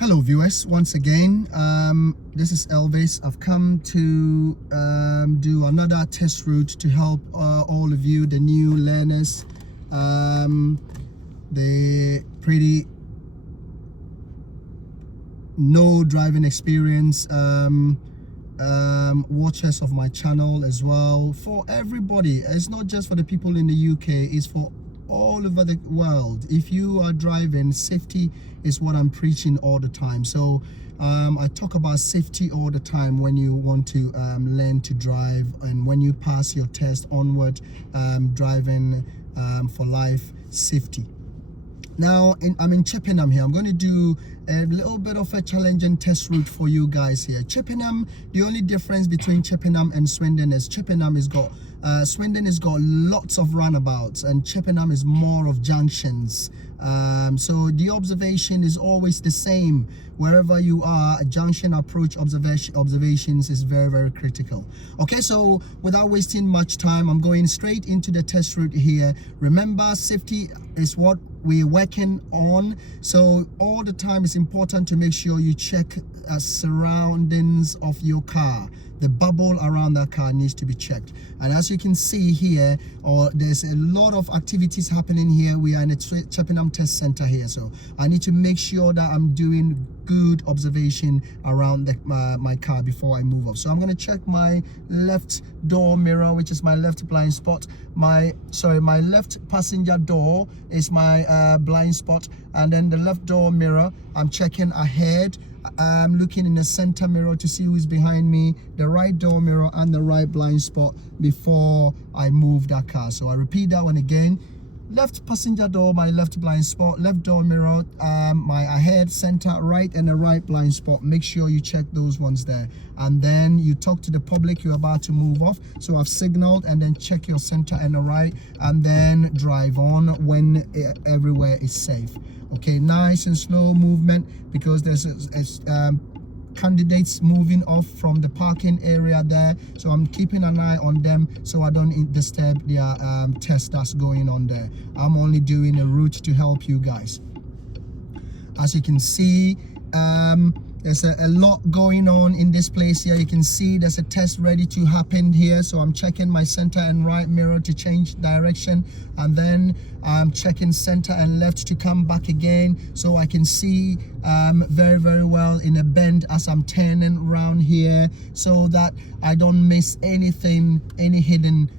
Hello viewers, once again, this is Elvis. I've come to do another test route to help all of you, the new learners, the pretty no driving experience watchers of my channel as well. For everybody, it's not just for the people in the UK, it's for all over the world. If you are driving, safety is what I'm preaching all the time. So I talk about safety all the time when you want to learn to drive, and when you pass your test onward, driving for life safety. Now I'm in Chippenham here. I'm going to do a little bit of a challenging test route for you guys here. Chippenham, the only difference between Chippenham and Swindon is Swindon has got lots of roundabouts, and Chippenham is more of junctions. So the observation is always the same wherever you are. A junction approach observations is very, very critical. Okay, so without wasting much time, I'm going straight into the test route here. Remember, safety is what we're working on, so all the time it's important to make sure you check surroundings of your car. The bubble around that car needs to be checked, and as you can see here, there's a lot of activities happening here. We are in a Chippenham test center here, so I need to make sure that I'm doing good observation around my car before I move off. So I'm going to check my left door mirror, which is my left blind spot. My left passenger door is my blind spot, and then the left door mirror, I'm checking ahead. I'm looking in the center mirror to see who's behind me, the right door mirror and the right blind spot before I move that car. So I repeat that one again: left passenger door, my left blind spot; left door mirror, my ahead, center, right, and the right blind spot. Make sure you check those ones there, and then you talk to the public you're about to move off. So I've signaled, and then check your center and the right, and then drive on when everywhere is safe. Okay, nice and slow movement, because there's candidates moving off from the parking area there, so I'm keeping an eye on them so I don't disturb their test that's going on there. I'm only doing a route to help you guys. As you can see, there's a lot going on in this place here. You can see there's a test ready to happen here, so I'm checking my center and right mirror to change direction, and then I'm checking center and left to come back again, so I can see very, very well in a bend as I'm turning around here, so that I don't miss anything, any hidden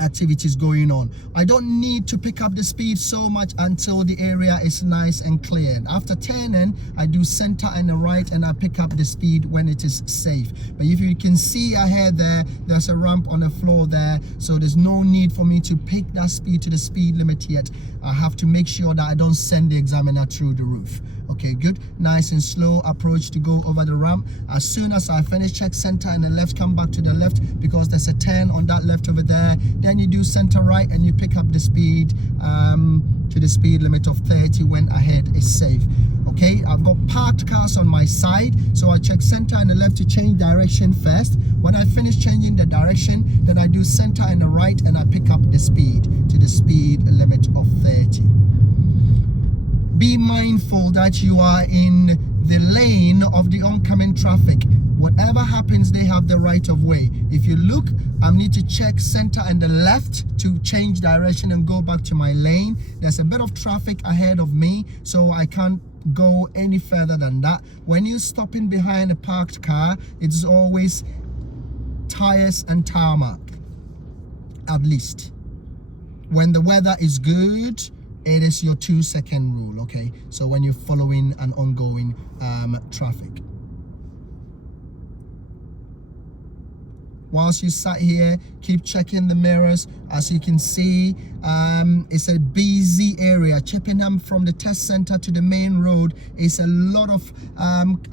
activities going on. I don't need to pick up the speed so much until the area is nice and clear. After turning, I do center and the right, and I pick up the speed when it is safe. But if you can see ahead there's a ramp on the floor there, so there's no need for me to pick that speed to the speed limit yet. I have to make sure that I don't send the examiner through the roof. Okay, good. Nice and slow approach to go over the ramp. As soon as I finish, check center and the left, come back to the left, because there's a turn on that left over there. Then you do center right, and you pick up the speed to the speed limit of 30 when ahead is safe. Okay, I've got parked cars on my side, so I check center and the left to change direction first. When I finish changing the direction, then I do center and the right, and I pick up the speed to the speed limit of 30. Be mindful that you are in the lane of the oncoming traffic. Whatever happens, they have the right of way. If you look, I need to check center and the left to change direction and go back to my lane. There's a bit of traffic ahead of me, so I can't go any further than that. When you're stopping behind a parked car, it's always tires and tarmac, at least. When the weather is good, it is your 2-second rule. Okay, so when you're following an ongoing traffic. Whilst you sat here, keep checking the mirrors. As you can see, it's a busy area. Chippenham, from the test center to the main road, is a lot of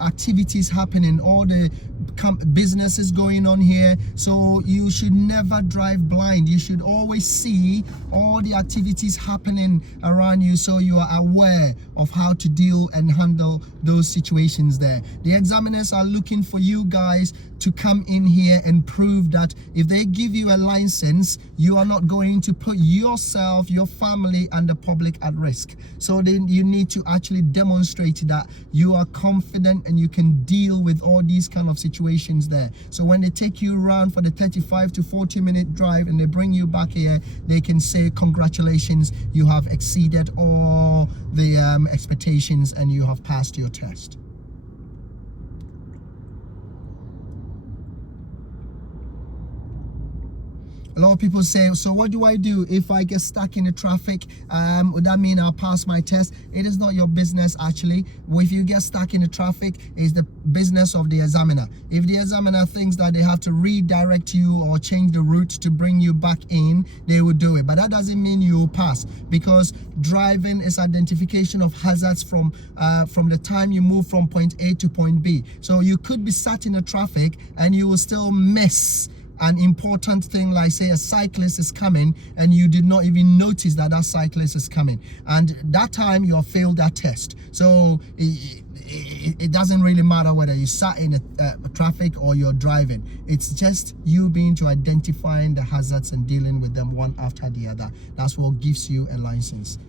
activities happening. All the businesses going on here, so you should never drive blind. You should always see all the activities happening around you, so you are aware of how to deal and handle those situations there. The examiners are looking for you guys to come in here and prove prove that if they give you a license, you are not going to put yourself, your family, and the public at risk. So then you need to actually demonstrate that you are confident and you can deal with all these kind of situations there. So when they take you around for the 35 to 40-minute drive and they bring you back here, they can say, congratulations, you have exceeded all the expectations and you have passed your test. A lot of people say, so what do I do if I get stuck in the traffic? Would that mean I'll pass my test? It is not your business, actually. If you get stuck in the traffic, it's the business of the examiner. If the examiner thinks that they have to redirect you or change the route to bring you back in, they will do it. But that doesn't mean you will pass, because driving is identification of hazards from the time you move from point A to point B. So you could be sat in the traffic and you will still miss an important thing, like say a cyclist is coming and you did not even notice that that cyclist is coming, and that time you have failed that test. So it doesn't really matter whether you sat in a traffic or you're driving. It's just you being to identifying the hazards and dealing with them one after the other. That's what gives you a license.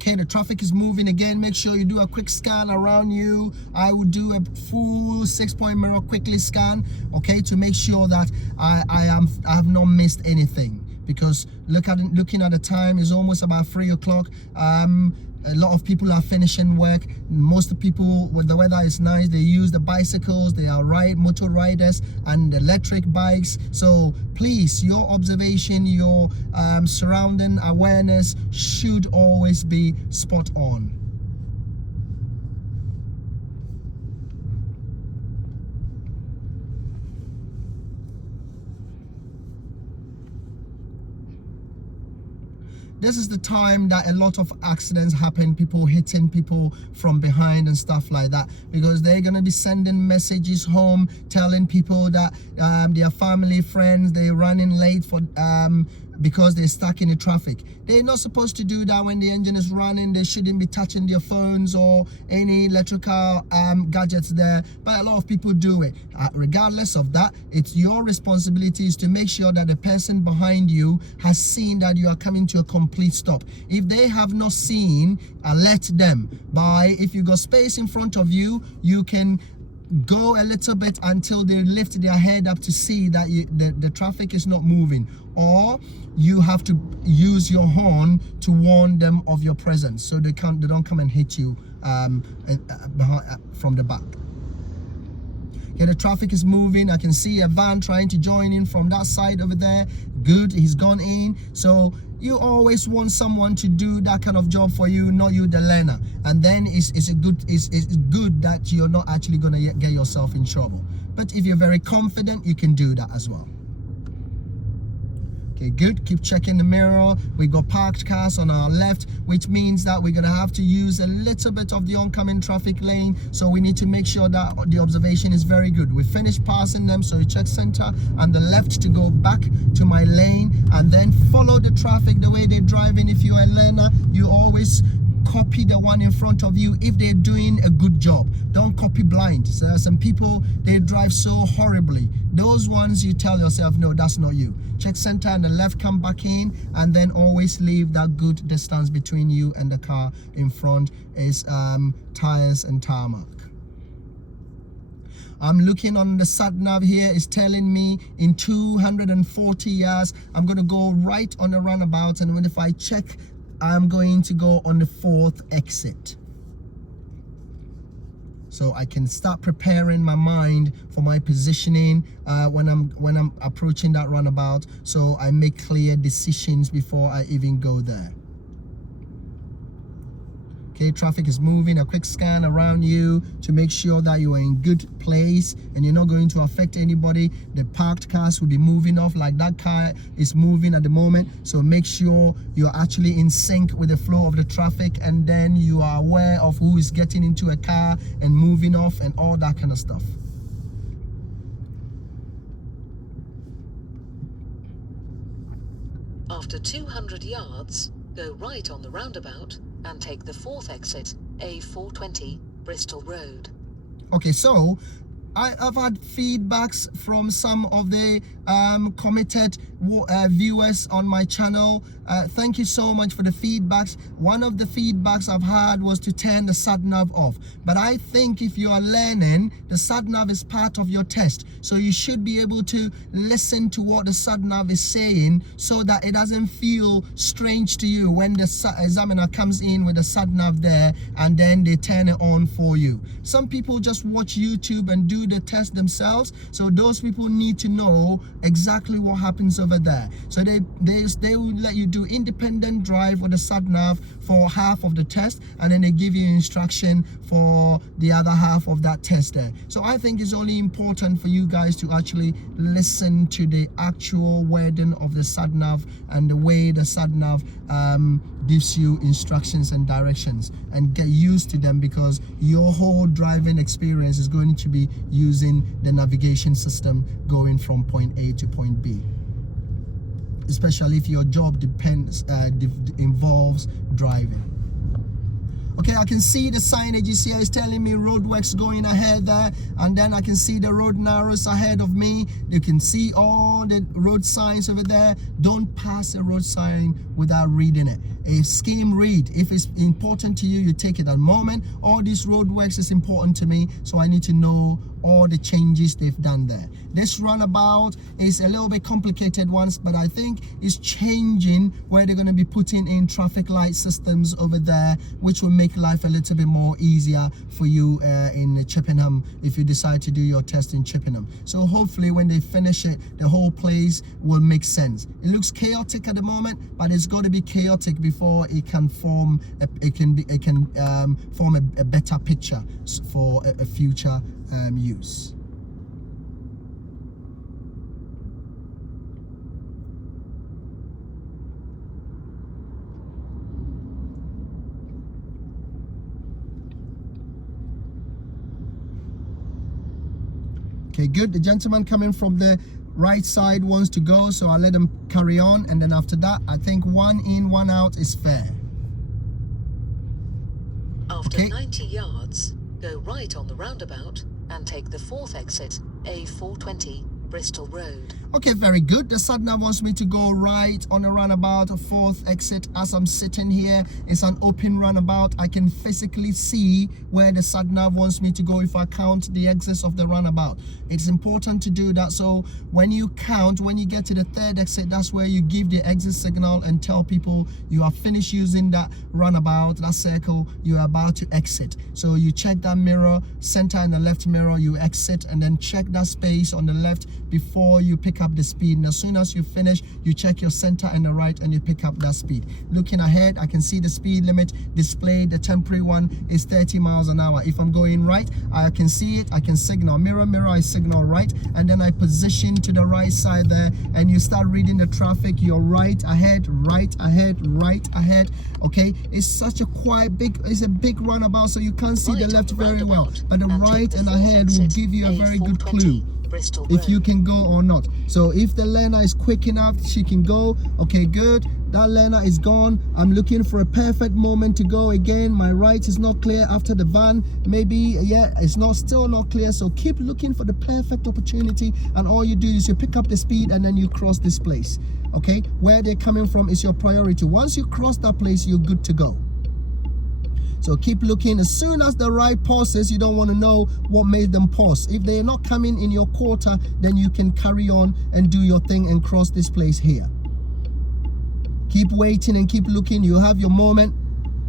Okay, the traffic is moving again. Make sure you do a quick scan around you. I will do a full 6-point mirror quickly scan, okay, to make sure that I have not missed anything. Because looking at the time, is almost about 3 o'clock. A lot of people are finishing work. Most of the people, when the weather is nice, they use the bicycles, they are motor riders and electric bikes. So please, your observation, your surrounding awareness should always be spot on. This is the time that a lot of accidents happen, people hitting people from behind and stuff like that, because they're going to be sending messages home telling people that their family, friends, they're running late for because they're stuck in the traffic. They're not supposed to do that when the engine is running. They shouldn't be touching their phones or any electrical gadgets there, but a lot of people do it. Regardless of that, it's your responsibility is to make sure that the person behind you has seen that you are coming to a complete stop. If they have not seen, alert them by, if you got space in front of you, you can go a little bit until they lift their head up to see that the traffic is not moving, or you have to use your horn to warn them of your presence so they don't come and hit you from the back. Okay, the traffic is moving. I can see a van trying to join in from that side over there. Good, he's gone in. So you always want someone to do that kind of job for you, not you the learner. And then it's good that you're not actually going to get yourself in trouble. But if you're very confident, you can do that as well. Okay, good. Keep checking the mirror. We got parked cars on our left, which means that we're gonna have to use a little bit of the oncoming traffic lane. So we need to make sure that the observation is very good. We finished passing them, so you check center and the left to go back to my lane, and then follow the traffic the way they're driving. If you're a learner, you always copy the one in front of you if they're doing a good job. Don't copy blind. So there are some people, they drive so horribly. Those ones, you tell yourself, no, that's not you. Check center and the left, come back in, and then always leave that good distance between you and the car in front is tires and tarmac. I'm looking on the satnav here, it's telling me in 240 yards, I'm gonna go right on the roundabout, and if I check, I'm going to go on the 4th exit. So I can start preparing my mind for my positioning when I'm approaching that roundabout, so I make clear decisions before I even go there. Okay, traffic is moving, a quick scan around you to make sure that you are in good place and you're not going to affect anybody. The parked cars will be moving off, like that car is moving at the moment. So make sure you're actually in sync with the flow of the traffic, and then you are aware of who is getting into a car and moving off and all that kind of stuff. After 200 yards, go right on the roundabout and take the 4th exit, A420, Bristol Road. Okay, so I've had feedbacks from some of the committed viewers on my channel. Thank you so much for the feedbacks. One of the feedbacks I've had was to turn the satnav off, but I think if you are learning, the satnav is part of your test, so you should be able to listen to what the satnav is saying so that it doesn't feel strange to you when the examiner comes in with the satnav there and then they turn it on for you. Some people just watch YouTube and do the test themselves, so those people need to know exactly what happens over there. So they will let you do independent drive with the satnav for half of the test, and then they give you instruction for the other half of that test there. So I think it's only important for you guys to actually listen to the actual wording of the satnav and the way the satnav gives you instructions and directions, and get used to them, because your whole driving experience is going to be using the navigation system going from point A to point B, especially if your job involves driving. Okay, I can see the signage here is telling me roadworks going ahead there, and then I can see the road narrows ahead of me. You can see all the road signs over there. Don't pass a road sign without reading it. A skim read. If it's important to you, you take it at the moment. All these roadworks is important to me, so I need to know all the changes they've done there. This roundabout is a little bit complicated ones, but I think it's changing where they're going to be putting in traffic light systems over there, which will make life a little bit more easier for you in Chippenham if you decide to do your test in Chippenham. So hopefully when they finish it, the whole place will make sense. It looks chaotic at the moment, but it's got to be chaotic before it can form form a better picture for a future use. Okay, good. The gentleman coming from the right side wants to go, so I'll let him carry on, and then after that I think 1 in, 1 out is fair. After 90 yards, go right on the roundabout and take the 4th exit, A420, Bristol Road. Okay, very good. The satnav wants me to go right on a roundabout, a 4th exit. As I'm sitting here, it's an open roundabout. I can physically see where the satnav wants me to go if I count the exits of the roundabout. It's important to do that, so when you count, when you get to the 3rd exit, that's where you give the exit signal and tell people you are finished using that roundabout, that circle, you are about to exit. So you check that mirror, center and the left mirror, you exit, and then check that space on the left before you pick up the speed. And as soon as you finish, you check your center and the right and you pick up that speed. Looking ahead, I can see the speed limit displayed. The temporary one is 30 miles an hour. If I'm going right, I can see it. I can signal mirror, I signal right, and then I position to the right side there, and you start reading the traffic. You're right ahead, right ahead, right ahead. Okay, it's such a it's a big roundabout, so you can't see the left very well, but the right and ahead will give you a very good clue if you can go or not. So if the learner is quick enough, she can go. Okay, good. That learner is gone. I'm looking for a perfect moment to go again. My right is not clear after the van. Maybe, yeah, it's still not clear. So keep looking for the perfect opportunity, and all you do is you pick up the speed and then you cross this place. Okay, where they're coming from is your priority. Once you cross that place, you're good to go. So keep looking. As soon as the right pauses, you don't want to know what made them pause. If they're not coming in your quarter, then you can carry on and do your thing and cross this place here. Keep waiting and keep looking. You have your moment.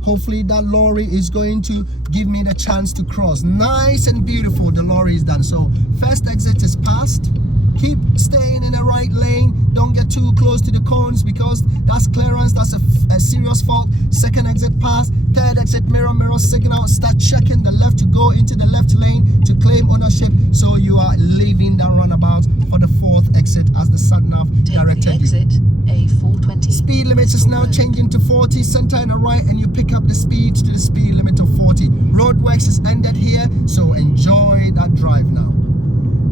Hopefully that lorry is going to give me the chance to cross. Nice and beautiful. The lorry is done. So 1st exit is passed. Keep staying in the right lane. Don't get too close to the cones because that's clearance. That's a serious fault. Second exit pass. Third exit, mirror signal. Start checking the left to go into the left lane to claim ownership. So you are leaving that roundabout for the fourth exit as the satnav directed you. Exit A420. Speed limit is now changing to 40. Center in the right, and you pick up the speed to the speed limit of 40. Roadworks is ended here, so enjoy that drive now.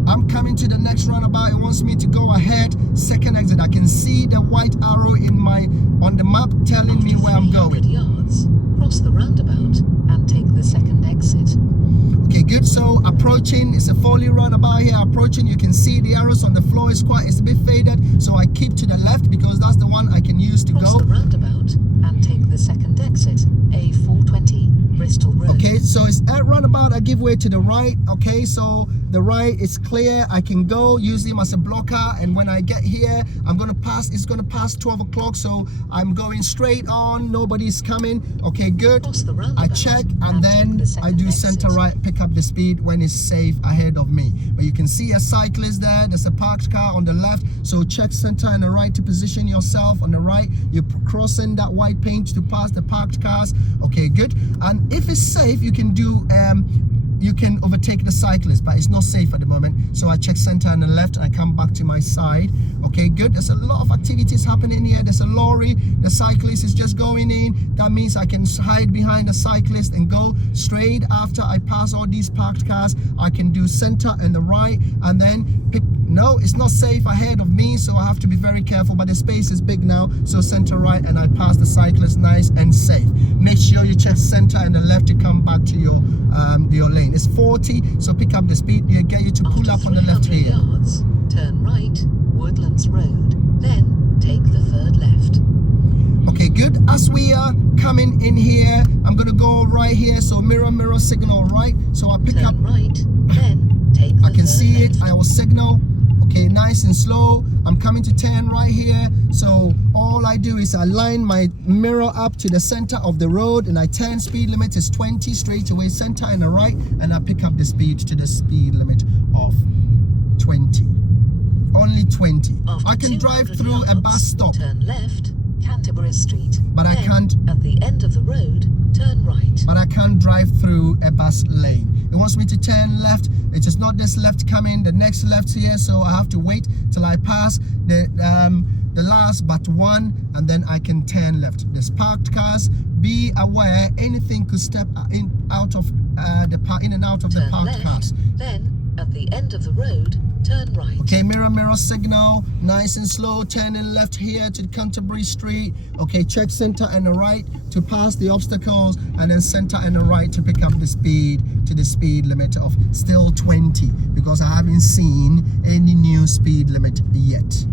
I'm coming to the next roundabout. It wants me to go ahead. Second exit. I can see the white arrow on the map telling me where I'm going. Yards, cross the roundabout and take the second exit. Okay, good. So approaching, it's a foley roundabout here. Approaching, you can see the arrows on the floor it's a bit faded. So I keep to the left because that's the one I can use to Cross go. the roundabout and take the second exit. A420 Bristol Road. Okay, so it's at roundabout. I give way to the right. Okay, so the right is clear. I can go, use him as a blocker. And when I get here, I'm gonna pass. It's gonna pass 12 o'clock. So I'm going straight on. Nobody's coming. Okay, good. Cross the roundabout I check and then I do center right, pick up the speed when it's safe ahead of me. But you can see a cyclist there. There's a parked car on the left. So check center and the right to position yourself on the right. You're crossing that white paint to pass the parked cars. Okay, good. And if it's safe, you can do you can overtake the cyclist, but it's not safe at the moment. So I check center and the left and I come back to my side. Okay, good. There's a lot of activities happening here. There's a lorry. The cyclist is just going in. That means I can hide behind the cyclist and go straight after I pass all these parked cars. I can do center and the right and then pick. No, it's not safe ahead of me, so I have to be very careful, but the space is big now. So center right and I pass the cyclist nice and safe. Make sure you check center and the left to come back to your lane. It's 40, so pick up the speed. You get you to pull up on the left here. Yards, turn right, Woodlands Road, then take the third left. Okay, good. As we are coming in here, I'm gonna go right here. So mirror signal right. So I pick up. Turn right, then take the I can third see it. left. I will signal. Okay, nice and slow. I'm coming to turn right here. So all I do is I line my mirror up to the center of the road and I turn. Speed limit is 20 straight away, center and the right, and I pick up the speed to the speed limit of 20. Only 20. After I can drive 200 through a yards, bus stop, Turn left, Canterbury Street. but I then, can't. At the end of the road, turn right. But I can't drive through a bus lane. It wants me to turn left. It is not this left coming, the next left here, so I have to wait till I pass the last but one, and then I can turn left. There's parked cars. Be aware, anything could step in and out of the Turn parked left, cars. then at the end of the road, turn right. Okay, mirror signal, nice and slow, turning left here to Canterbury Street. Okay, check center and the right to pass the obstacles, and then center and the right to pick up the speed to the speed limit of still 20, because I haven't seen any new speed limit yet.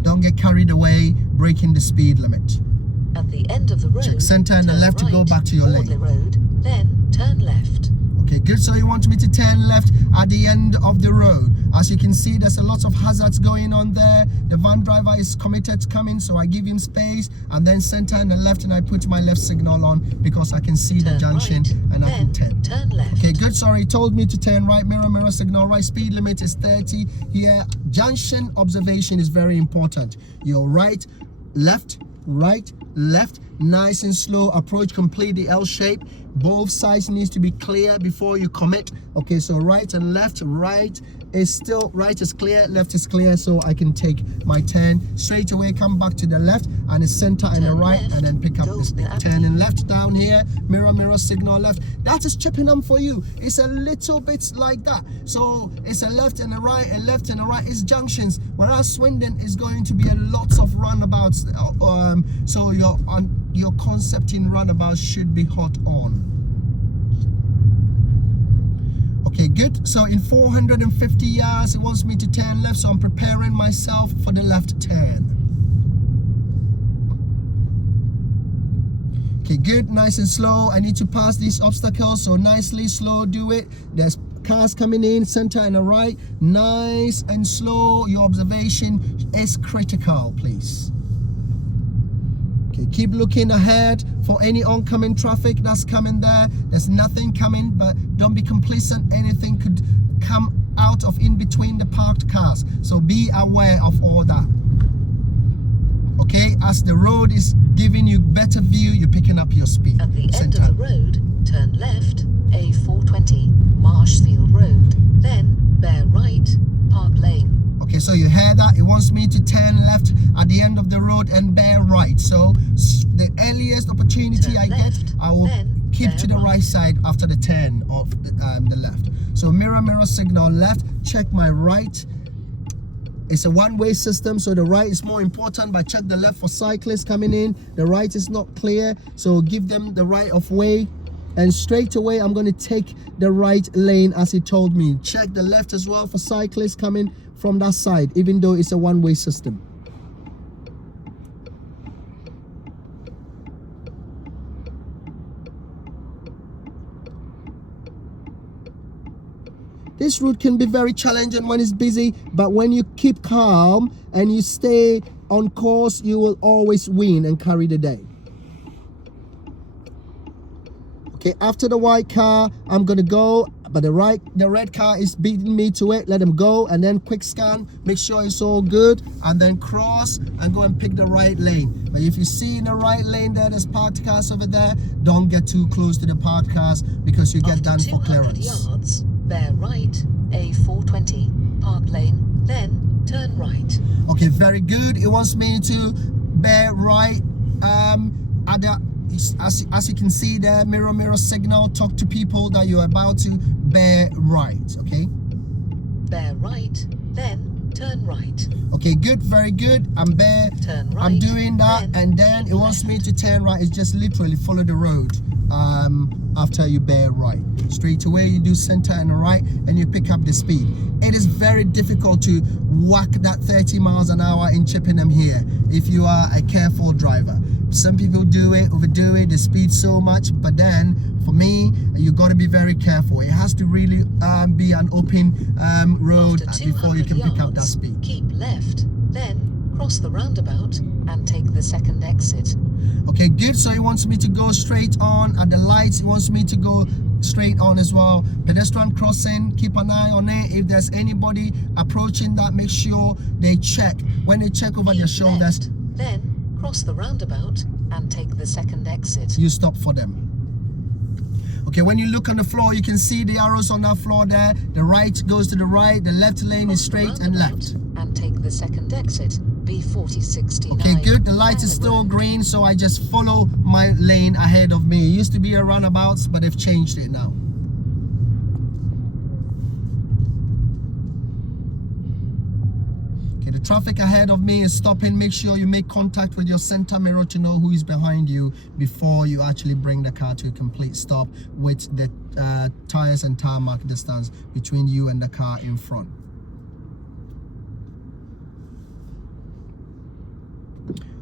Don't get carried away breaking the speed limit. At the end of the road, Check center and the turn left to go right, back to your Audley lane. Road, then turn left. Okay, good. So you want me to turn left at the end of the road. As you can see, there's a lot of hazards going on there. The van driver is committed to coming, so I give him space, and then center and the left, and I put my left signal on because I can see the Turn junction right, and I can then turn. turn left. Okay, good. Sorry, he told me to turn right. Mirror signal right. Speed limit is 30 here. Junction observation is very important. Your right, left, nice and slow. Approach completely L shape. Both sides needs to be clear before you commit. Okay, so right and left. Right is clear, left is clear, so I can take my turn straight away, come back to the left, and it's center and the Turn right, left, and then pick up go this back. turning left down here. Mirror signal left. That is Chippenham for you. It's a little bit like that. So it's a left and a right, and left and a right is junctions, whereas Swindon is going to be a lot of roundabouts. So your concept in roundabouts should be hot on. Okay, good. So in 450 yards, it wants me to turn left, so I'm preparing myself for the left turn. Okay, good. Nice and slow. I need to pass these obstacles, so nicely slow do it. There's cars coming in, center and the right. Nice and slow. Your observation is critical, please. Okay, keep looking ahead for any oncoming traffic that's coming there. There's nothing coming, but don't be complacent. Anything could come out of in between the parked cars. So be aware of all that. Okay, as the road is giving you better view, you're picking up your speed. At the end of the road, turn left, A420, Marshfield Road, then bear right, Park Lane. Okay, so you heard that? It wants me to turn left at the end of the road and bear right. So the earliest opportunity I get, I will keep to the right side after the turn of the left. So mirror signal left, check my right. It's a one-way system, so the right is more important, but check the left for cyclists coming in. The right is not clear, so give them the right of way. And straight away, I'm going to take the right lane as he told me. Check the left as well for cyclists coming from that side, even though it's a one-way system. This route can be very challenging when it's busy, but when you keep calm and you stay on course, you will always win and carry the day. Okay, after the white car, I'm gonna go, but the red car is beating me to it. Let them go, and then quick scan, make sure it's all good, and then cross and go and pick the right lane. But if you see in the right lane there's parked cars over there, don't get too close to the parked cars because you get done for clearance. Yards, bear right, A420, Park Lane, then turn right. Okay, very good. It wants me to bear right at the as you can see there, mirror signal, talk to people that you're about to bear right. Okay, bear right, then turn right. Okay, good, very good. I'm turn right, I'm doing that, and then it wants me to turn right. It's just literally follow the road after you bear right. Straight away you do center and right, and you pick up the speed. It is very difficult to whack that 30 miles an hour in Chippenham here if you are a careful driver. Some people do it, overdo it, they speed so much, but then for me, you got to be very careful. It has to really be an open road before you can pick up that speed. Keep left, then cross the roundabout and take the second exit. Okay, good. So he wants me to go straight on at the lights. He wants me to go straight on as well. Pedestrian crossing, keep an eye on it. If there's anybody approaching that, make sure they check. When they check over their shoulders, then cross the roundabout and take the second exit. You stop for them. Okay, when you look on the floor, you can see the arrows on that floor there. The right goes to the right, the left lane is straight and left. And take the second exit, B4069. Okay, good. The light is still green, so I just follow my lane ahead of me. It used to be a roundabout, but they've changed it now. Okay, the traffic ahead of me is stopping. Make sure you make contact with your center mirror to know who is behind you before you actually bring the car to a complete stop with the tires and tarmac distance between you and the car in front.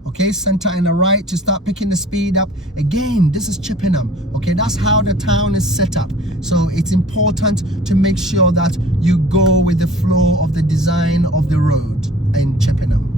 Okay, center and the right to start picking the speed up. Again, this is Chippenham. Okay, that's how the town is set up. So it's important to make sure that you go with the flow of the design of the road in Chippenham.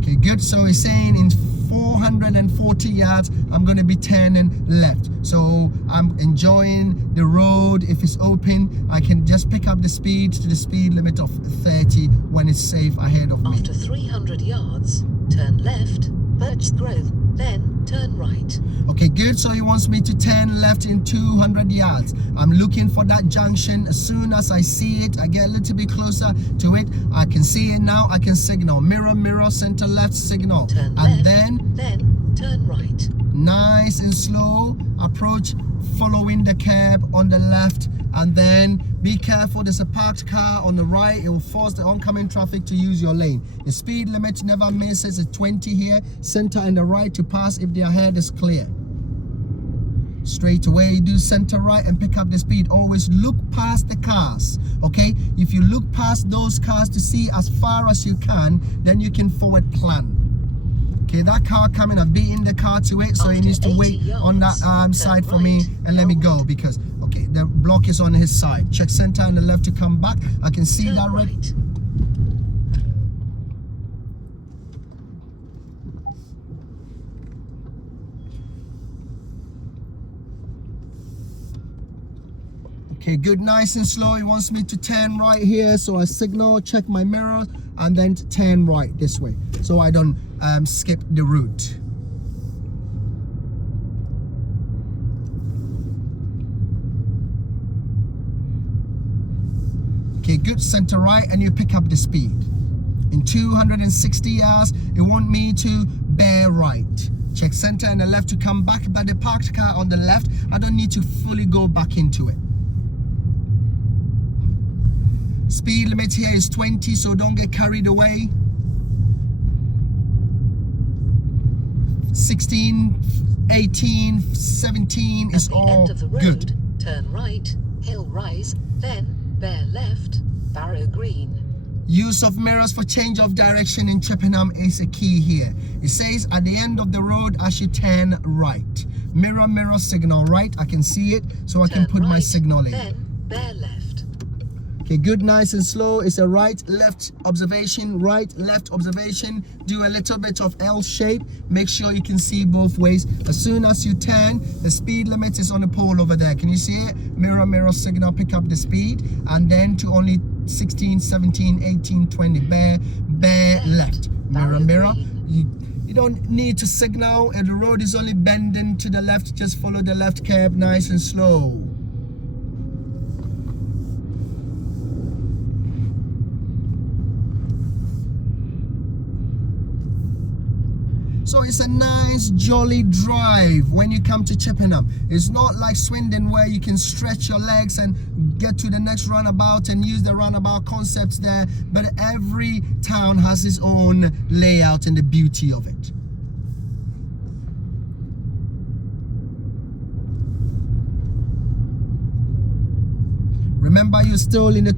Okay, good. So it's saying in 440 yards, I'm going to be turning left. So I'm enjoying the road. If it's open, I can just pick up the speed to the speed limit of 30 when it's safe ahead of me. After 300 yards, turn left, Birch Grove, then turn right. Okay, good. So he wants me to turn left in 200 yards. I'm looking for that junction. As soon as I see it, I get a little bit closer to it. I can see it now. I can signal. Mirror, center left, signal. Turn and left, then turn right. Nice and slow approach, following the curb on the left, and then be careful. There's a parked car on the right. It will force the oncoming traffic to use your lane. The speed limit never misses. It's 20 here. Center and the right to pass if the ahead is clear. Straight away, do center right and pick up the speed. Always look past the cars. Okay, if you look past those cars to see as far as you can, then you can forward plan. Okay, that car coming, I've beaten the car to it, so he needs to wait on that side for me and let me go, because okay, the block is on his side. Check center and the left to come back. I can see that red. Okay, good, nice and slow. It wants me to turn right here, so I signal, check my mirror, and then turn right this way, so I don't skip the route. Okay, good, center right, and you pick up the speed. In 260 yards, it want me to bear right. Check center and the left to come back, but the parked car on the left, I don't need to fully go back into it. Speed limit here is 20, so don't get carried away. 16, 18, 17 is all At the end of the road, good. turn right, hill rise, then bear left, Barrow Green. Use of mirrors for change of direction in Chippenham is a key here. It says at the end of the road I should turn right. Mirror, mirror, signal right. I can see it, so I can put my signal in. Then bear left. Okay, good, nice and slow. It's a right, left observation, right, left observation. Do a little bit of L shape. Make sure you can see both ways. As soon as you turn, the speed limit is on the pole over there. Can you see it? Mirror, mirror, signal, pick up the speed. And then to only 16, 17, 18, 20. Bear left. Mirror, mirror. You don't need to signal. And the road is only bending to the left. Just follow the left curb, nice and slow. So it's a nice jolly drive when you come to Chippenham. It's not like Swindon where you can stretch your legs and get to the next roundabout and use the roundabout concepts there, but every town has its own layout and the beauty of it. Remember, you're still in the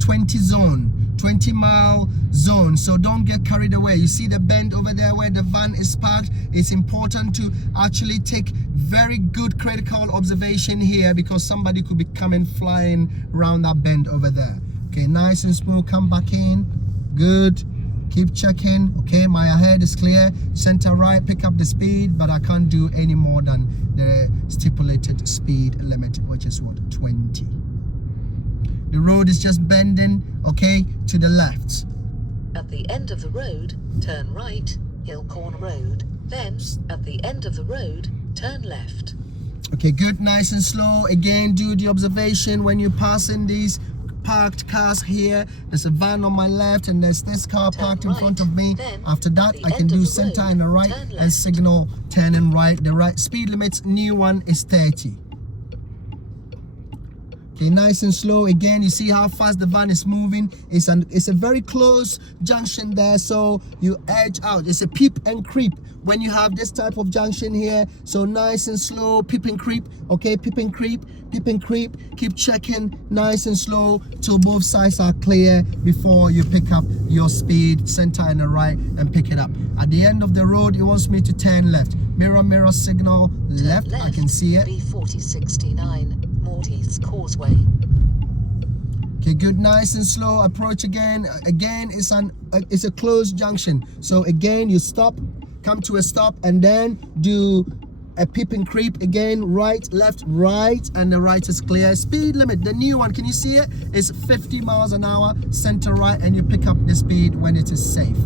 20-mile zone, so don't get carried away. You see the bend over there where the van is parked? It's important to actually take very good critical observation here, because somebody could be coming flying around that bend over there. Okay, nice and smooth, come back in. Good, keep checking. Okay, my ahead is clear. Center right, pick up the speed, but I can't do any more than the stipulated speed limit, which is what, 20. The road is just bending, okay, to the left. At the end of the road, turn right, Hillcorn Road. Then, at the end of the road, turn left. Okay, good, nice and slow. Again, do the observation when you pass in these parked cars here. There's a van on my left and there's this car parked in front of me. After that, I can do center and the right and signal turning right. The right speed limit, new one is 30. Okay, nice and slow. Again, you see how fast the van is moving. It's a very close junction there, so you edge out. It's a peep and creep when you have this type of junction here. So nice and slow, peep and creep. Okay, peep and creep, peep and creep. Keep checking, nice and slow till both sides are clear before you pick up your speed, center and the right, and pick it up. At the end of the road, it wants me to turn left. Mirror, mirror, signal left. I can see it. B4069. Morty's Causeway. Okay, good, nice and slow. Approach again. Again, it's a closed junction. So again, you stop, come to a stop, and then do a peep and creep again. Right, left, right, and the right is clear. Speed limit, the new one, can you see it? It's 50 miles an hour, center right, and you pick up the speed when it is safe.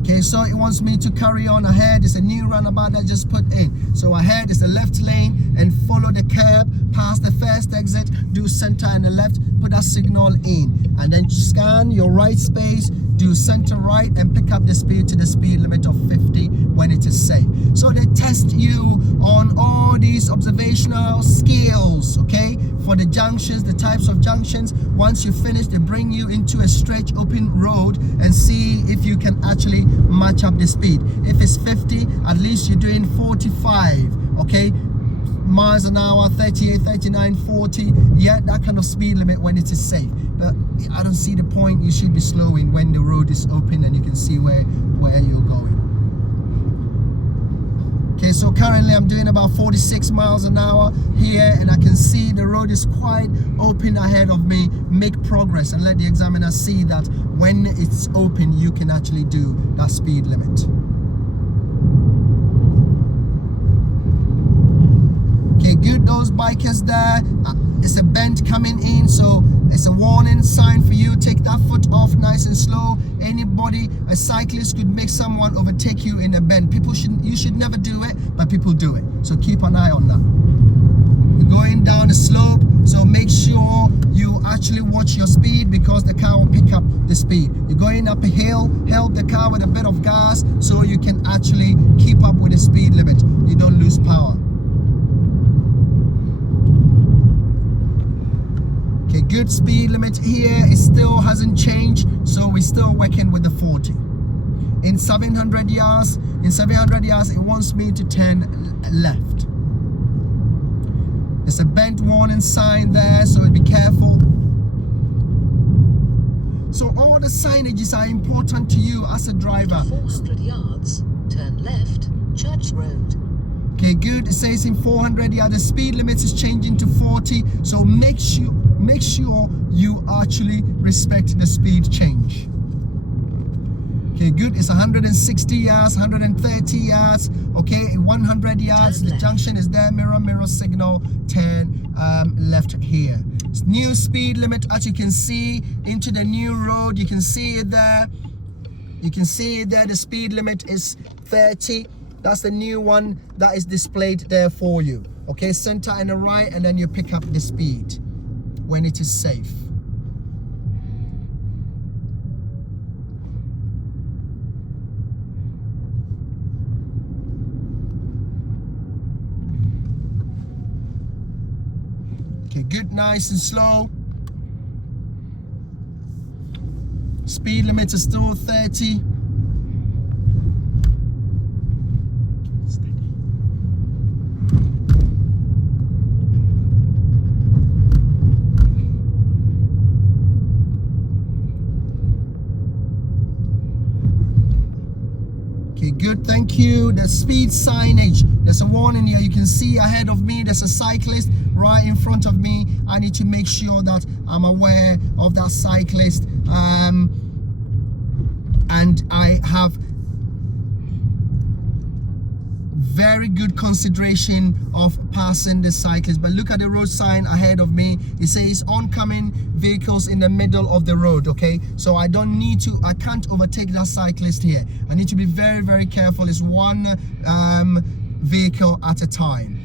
Okay, so it wants me to carry on ahead. It's a new roundabout I just put in. So ahead is the left lane and follow the curb, pass the first exit, do center and the left, put that signal in. And then scan your right space, do center right and pick up the speed to the speed limit of 50 when it is safe. So they test you on all these observational skills, okay? For the junctions, the types of junctions. Once you finish, they bring you into a straight open road and see if you can actually match up the speed. If it's 50, at least you're doing 45, okay? Miles an hour, 38, 39, 40, yeah, that kind of speed limit when it is safe. But I don't see the point. You should be slowing when the road is open and you can see where you're going. Okay, so currently I'm doing about 46 miles an hour here, and I can see the road is quite open ahead of me. Make progress and let the examiner see that when it's open, you can actually do that speed limit. Okay, good. those bikers there, it's a bend coming in, so it's a warning sign for you. Take that foot off nice and slow. Anybody, a cyclist could make someone overtake you in a bend. You should never do it, but people do it. So keep an eye on that. You're going down the slope, so make sure you actually watch your speed, because the car will pick up the speed. You're going up a hill, help the car with a bit of gas so you can actually keep up with the speed limit. You don't lose power. Okay, good speed limit here. It still hasn't changed, so we're still working with the 40. In 700 yards, it wants me to turn left. There's a bent warning sign there, so be careful. So all the signages are important to you as a driver. 400 yards, turn left, Church Road. Okay, good. It says in 400 yards, the speed limit is changing to 40. So make sure you actually respect the speed change. Okay, good. It's 160 yards, 130 yards. Okay, 100 yards. The junction is there. Mirror signal. Turn left here. It's new speed limit, as you can see, into the new road. You can see it there. You can see it there. The speed limit is 30. That's the new one that is displayed there for you. Okay, center and the right, and then you pick up the speed when it is safe. Okay, good, nice and slow. Speed limit is still 30. Okay, good, thank you. The speed signage, there's a warning here. You can see ahead of me, there's a cyclist right in front of me. I need to make sure that I'm aware of that cyclist. And I have very good consideration of passing the cyclist. But look at the road sign ahead of me. It says oncoming vehicles in the middle of the road. Okay, so I can't overtake that cyclist here. I need to be very, very careful. It's one vehicle at a time.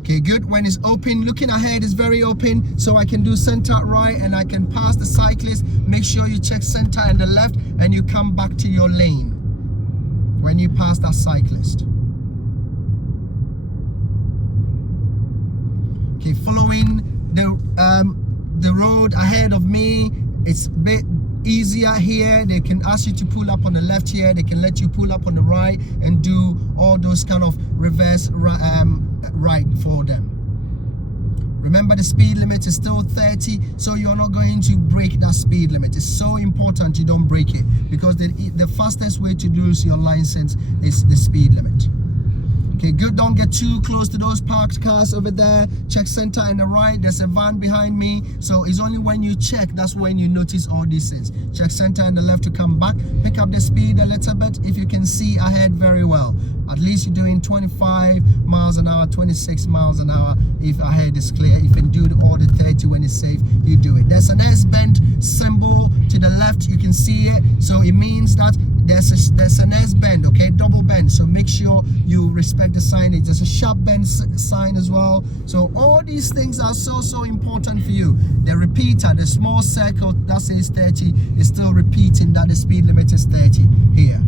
Okay, good. When it's open, looking ahead is very open, so I can do center right and I can pass the cyclist. Make sure you check center and the left, and you come back to your lane when you pass that cyclist. Okay, following the road ahead of me, it's a bit easier here. They can ask you to pull up on the left here. They can let you pull up on the right and do all those kind of reverse right for them. Remember, the speed limit is still 30, so you're not going to break that speed limit. It's so important you don't break it, because the fastest way to lose your license is the speed limit. Okay, good. Don't get too close to those parked cars over there. Check center and the right. There's a van behind me, so it's only when you check, that's when you notice all these things. Check center and the left to come back. Pick up the speed a little bit if you can see ahead very well. At least you're doing 25 miles an hour, 26 miles an hour if ahead is clear. If you can do all the 30 when it's safe, you do it. There's an S-bend symbol to the left. You can see it, so it means that there's an S-bend, okay, double bend. So make sure you respect the signage. There's a sharp bend sign as well. So all these things are so important for you. The repeater, the small circle that says 30 is still repeating that the speed limit is 30 here.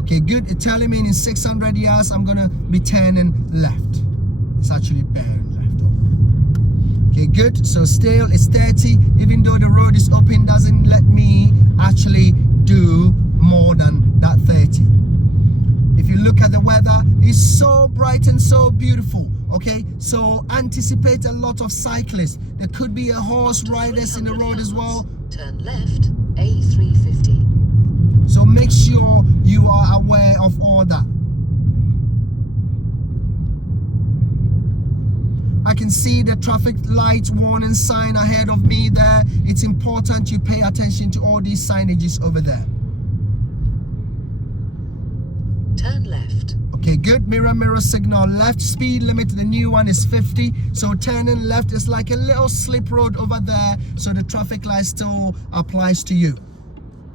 Okay, good. It's telling me in 600 yards I'm gonna be turning left. It's actually bearing left. Okay, good. So still it's 30, even though the road is open, doesn't let me actually do more than that 30. If you look at the weather, it's so bright and so beautiful. Okay, so anticipate a lot of cyclists. There could be a horse riders in the road as well. Turn left, A350. So make sure you are aware of all that. I can see the traffic light warning sign ahead of me there. It's important you pay attention to all these signages over there. turn left. Okay, good. Mirror signal left. Speed limit, the new one is 50. So turning left is like a little slip road over there. So the traffic light still applies to you,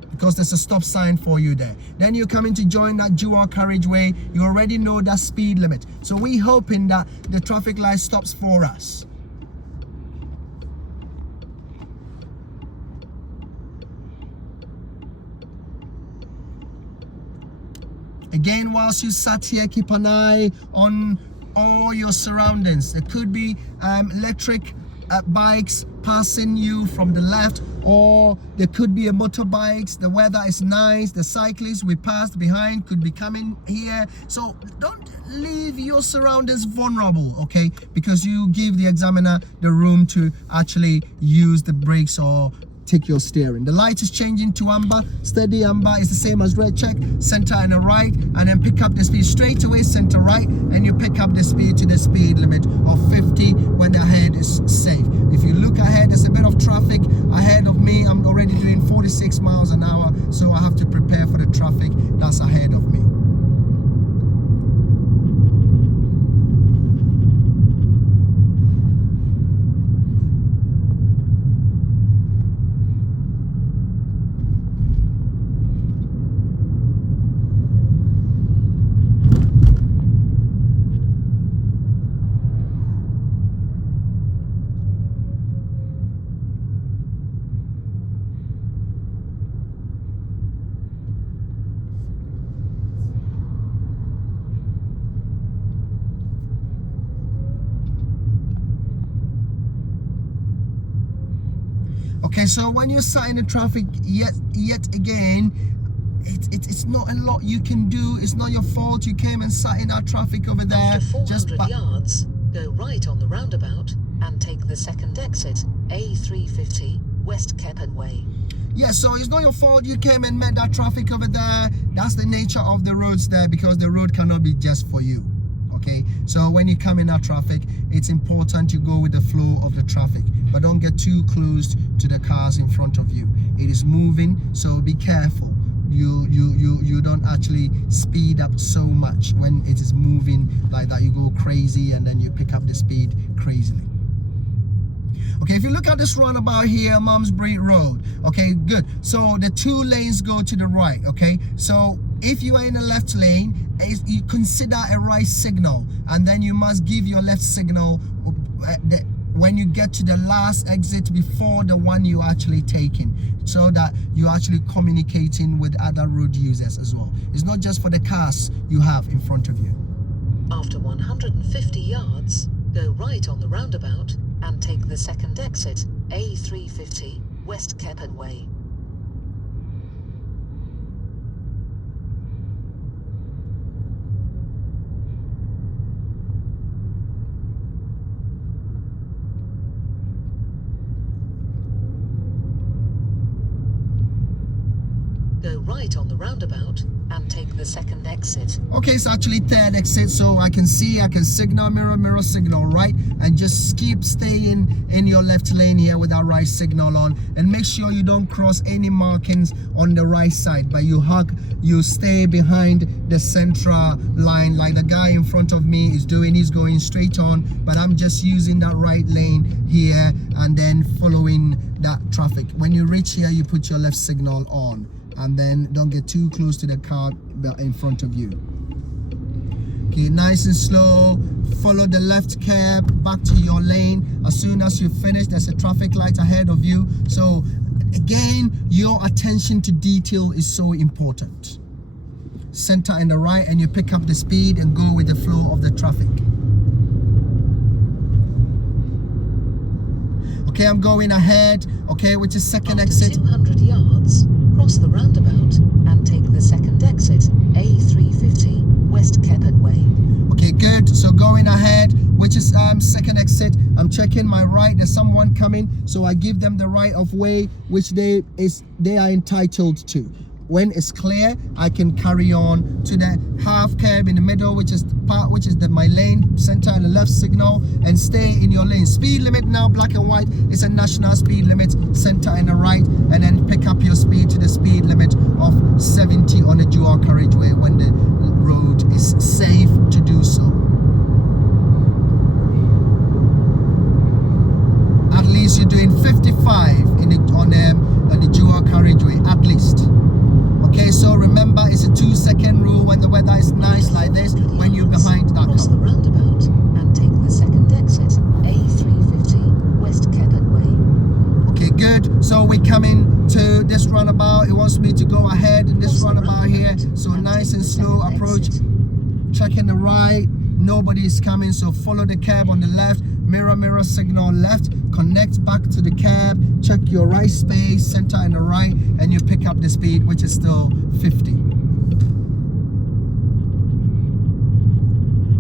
because there's a stop sign for you there. Then you're coming to join that dual carriageway. You already know that speed limit. So we're hoping that the traffic light stops for us. Again, whilst you sat here, keep an eye on all your surroundings. There could be electric bikes passing you from the left, or there could be a motorbikes. The weather is nice. The cyclists we passed behind could be coming here. So don't leave your surroundings vulnerable, okay? Because you give the examiner the room to actually use the brakes or take your steering. The light is changing to amber. Steady amber is the same as red. Check center and a right, and then pick up the speed straight away, center right, and you pick up the speed to the speed limit of 50 when the ahead is safe. If you look ahead, there's a bit of traffic ahead of me. I'm already doing 46 miles an hour, so I have to prepare for the traffic that's ahead of me. Okay, so when you're sat in the traffic, yet again, it's not a lot you can do. It's not your fault. You came and sat in our traffic over there. After 400 yards, go right on the roundabout and take the second exit, A350, West Chippenham. Yeah, so it's not your fault. You came and met that traffic over there. That's the nature of the roads there, because the road cannot be just for you. Okay, so when you come in our traffic, it's important you go with the flow of the traffic, but don't get too close to the cars in front of you. It is moving, so be careful. You don't actually speed up so much when it is moving like that. You go crazy and then you pick up the speed crazily. Okay, if you look at this roundabout here, Malmesbury Road, okay, good. So the two lanes go to the right, okay? So if you are in a left lane, you consider a right signal, and then you must give your left signal when you get to the last exit before the one you're actually taking, so that you're actually communicating with other road users as well. It's not just for the cars you have in front of you. After 150 yards, go right on the roundabout and take the second exit, A350, West Chippenham. Go right on the roundabout and take the second exit. Okay, it's actually third exit, so I can signal, mirror signal right, and just keep staying in your left lane here with that right signal on, and make sure you don't cross any markings on the right side, but you stay behind the central line like the guy in front of me is doing. He's going straight on, but I'm just using that right lane here and then following that traffic. When you reach here, you put your left signal on, and then don't get too close to the car in front of you. Okay, nice and slow, follow the left curb back to your lane. As soon as you finish, there's a traffic light ahead of you. So again, your attention to detail is so important. Center and the right, and you pick up the speed and go with the flow of the traffic. Okay, I'm going ahead, okay, which is second exit. 200 yards, cross the roundabout and take the second exit, A350, West Chippenham. Okay, good. So going ahead, which is second exit. I'm checking my right. There's someone coming, so I give them the right of way, which they are entitled to. When it's clear, I can carry on to the half curb in the middle, which is my lane, center and the left signal, and stay in your lane. Speed limit now, black and white, is a national speed limit, center and the right, and then pick up your speed to the speed limit of 70 on the dual carriageway when the road nice like this when you're behind that Cross car. the roundabout and take the second exit, A350 West Carriageway. Okay, good. So we're coming to this roundabout. It wants me to go ahead in this Cross the roundabout here. roundabout So and nice take and the slow second approach. exit. Checking the right. Nobody is coming. So follow the curb on the left. Mirror signal left. Connect back to the curb. Check your right space, center and the right, and you pick up the speed, which is still 50.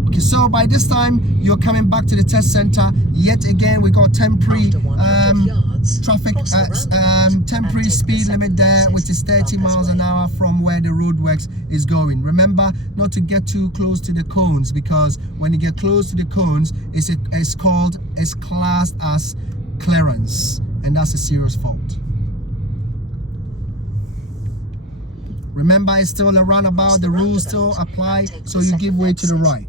Okay, so by this time you're coming back to the test center. Yet again, we got temporary After 100 yards, traffic cross the roundabout temporary and take the speed limit second there, exit, which is 30 miles an hour from where the roadworks is going. Remember not to get too close to the cones, because when you get close to the cones, it's classed as clearance, and that's a serious fault. Remember, it's still a roundabout. The rules still apply, so you give way to the right.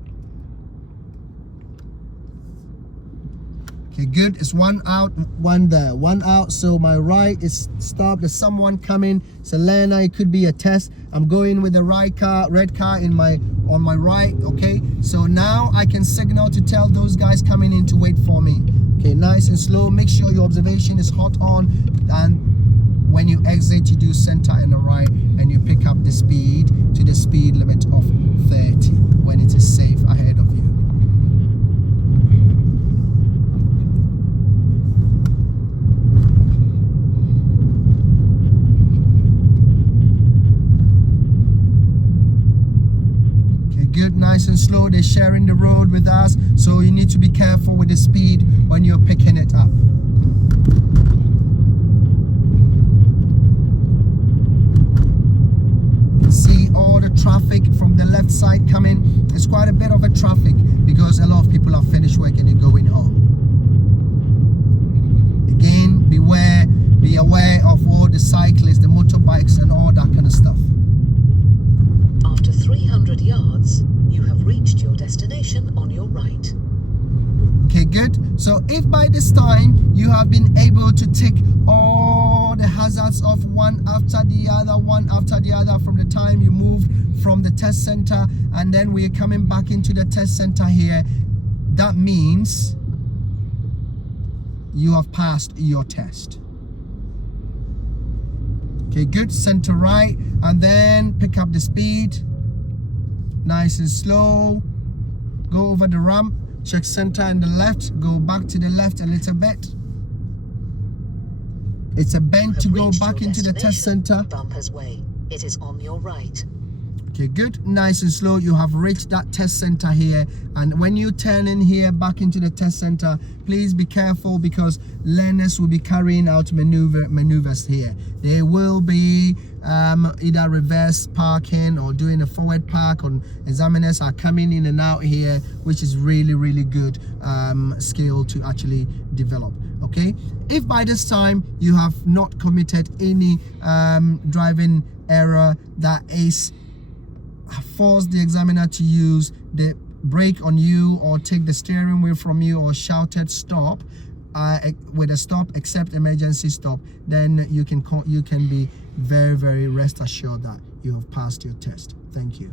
Okay, good. It's one out, one there, one out. So my right is stopped. There's someone coming. Selena, it could be a test. I'm going with the right car, red car on my right. Okay, so now I can signal to tell those guys coming in to wait for me. Okay, nice and slow. Make sure your observation is hot on, and when you exit, you do center and the right, and you pick up the speed to the speed limit of 30 when it is safe ahead of you. Good, nice and slow. They're sharing the road with us, so you need to be careful with the speed when you're picking it up. You can see all the traffic from the left side coming. It's quite a bit of a traffic because a lot of people have finished work and they're going home. Again, be aware of all the cyclists, the motorbikes and all that kind of stuff. After 300 yards, you have reached your destination on your right. Okay, good. So if by this time you have been able to tick all the hazards off one after the other from the time you moved from the test center, and then we're coming back into the test center here, that means you have passed your test. Okay, good. Center right, and then pick up the speed. Nice and slow. Go over the ramp. Check center and the left. Go back to the left a little bit. It's a bend to go back into the test center. Bumpers Way. It is on your right. Okay, good. Nice and slow. You have reached that test center here, and when you turn in here back into the test center, please be careful because learners will be carrying out maneuvers here. They will be either reverse parking or doing a forward park, or examiners are coming in and out here, which is really good skill to actually develop. Okay, if by this time you have not committed any driving error that is force the examiner to use the brake on you or take the steering wheel from you or shouted stop with a stop except emergency stop, then you can be very rest assured that you have passed your test. Thank you.